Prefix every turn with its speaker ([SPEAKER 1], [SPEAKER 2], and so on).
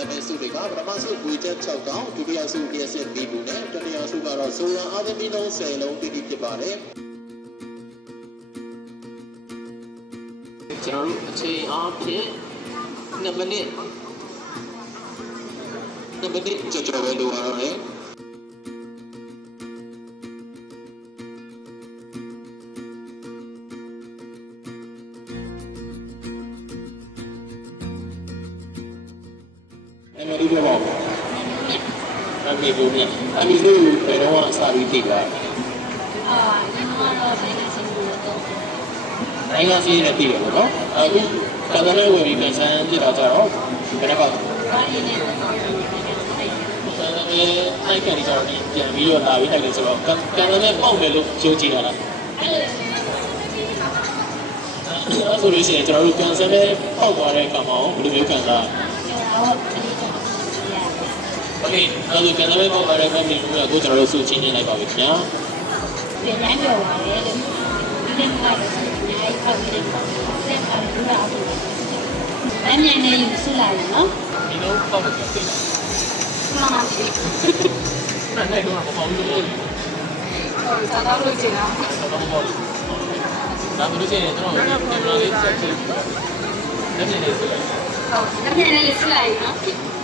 [SPEAKER 1] တဲ့စုတွေကပထမစုဝေချက်6កောင်ဒုတိယစုလျှက်စစ်ပြီးဘူးနဲ့တတိယစုကတော့ဇိုလန်အာသမီလုံး10လုံးပြီးဖြစ်ပါတယ်ကျွန်တော်တို့အချိန်အားဖြင့်2မိနစ်ကျော်ပဲလိုရတော့တယ်အမေရိကပေါ့အမေတို့เนี่ยအမေတို့ဘယ်တော့မှစာပြီးသိသွား
[SPEAKER 2] ဒီမှာတော့နိုင်ငံစီးလို့တော့
[SPEAKER 1] နိုင်ငံစီးနဲ့သိရပါတော့အခုကတည်းကဝယ်ပြီးကန်ဆန်းပြတာကြတော့ဘယ်တော့မှ
[SPEAKER 2] ဘာရင်းနဲ့တော့
[SPEAKER 1] အဲ့ကန်ကြီးကြတော့ပြန်ပြီးတော့လာပြီးထိုက်တယ်ဆိုတော့ကန်ဆန်းနဲ့ပေါက်တယ်လို့ယုံကြည်တာလားအဲ့ဆိုလို့ရှိရင်ကျွန်တော်တို့ကန်ဆန်းနဲ့ပေါက်သွားတဲ့အခါမှာဘယ်လိုမျိုးကန်စားโอเคအဲ့ဒီကန်ဆန်းနဲ့ပေါက်သွားတဲ့အခါမျိုးကိုကျွန်တော်တို့စုချင်းနေလိုက်ပါပြီခင်ဗျာ
[SPEAKER 2] ပြန်နိုင်ပြောပါလေဒီနေ့ကတော့အများကြီးပေါက်နေတယ်ဆက်ပါလို့ရအောင်အမြန်နဲ့ယူဆလာတယ်နော်
[SPEAKER 1] ဒီလိုပေါက်တယ်သိလား
[SPEAKER 2] မှန်ပါပြီ
[SPEAKER 1] နိုင်တော့မပေါ့ဘူးလို့
[SPEAKER 2] ဟုတ်စားတော့လို့ချင်တာ
[SPEAKER 1] တော့မပေါ့ဘူးဒါမှမဟုတ်ရင်ကျွန်တော်ကင်မရာလေးဆက်ကြည့်လက်နေနေဆိုလိုက်
[SPEAKER 2] ဟုတ်လက်နေနေဆလာရနော်